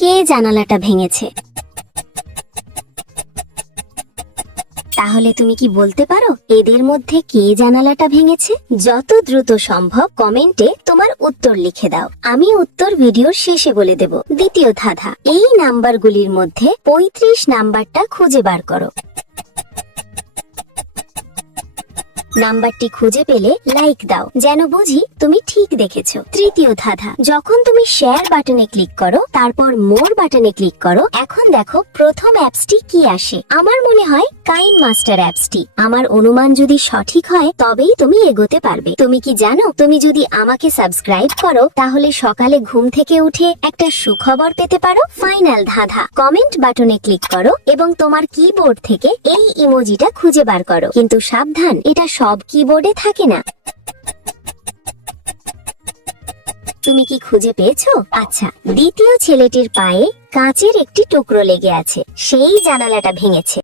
কে জানালাটা ভেঙেছে? তাহলে তুমি কি বলতে পারো এদের মধ্যে কে জানালাটা ভেঙেছে? যত দ্রুত সম্ভব কমেন্টে তোমার উত্তর লিখে দাও। আমি উত্তর ভিডিওর শেষে বলে দেব। দ্বিতীয় ধাঁধা, এই নাম্বারগুলির মধ্যে 35 নাম্বারটা খুঁজে বার করো। নাম্বারটি খুঁজে পেলে লাইক দাও, যেন বুঝি তুমি ঠিক দেখেছো। তৃতীয় ধাঁধা, যখন তুমি শেয়ার বাটনে ক্লিক করো তারপর মোর বাটনে ক্লিক করো, এখন দেখো প্রথম অ্যাপসটি কি আসে। আমার মনে হয় কাইন মাস্টার অ্যাপসটি। আমার অনুমান যদি সঠিক হয় তবেই তুমি এগোতে পারবে। তুমি কি জানো, তুমি যদি আমাকে সাবস্ক্রাইব করো তাহলে সকালে ঘুম থেকে উঠে একটা সুখবর পেতে পারো। ফাইনাল ধাঁধা, কমেন্ট বাটনে ক্লিক করো এবং তোমার কিবোর্ড থেকে এই ইমোজিটা খুঁজে বার করো। কিন্তু সাবধান, এটা সব কিবোর্ডে থাকে না। তুমি কি খুঁজে পেয়েছো? আচ্ছা, দ্বিতীয় ছেলেটির পায়ে কাঁচের একটি টুকরো লেগে আছে, সেই জানালাটা ভেঙেছে।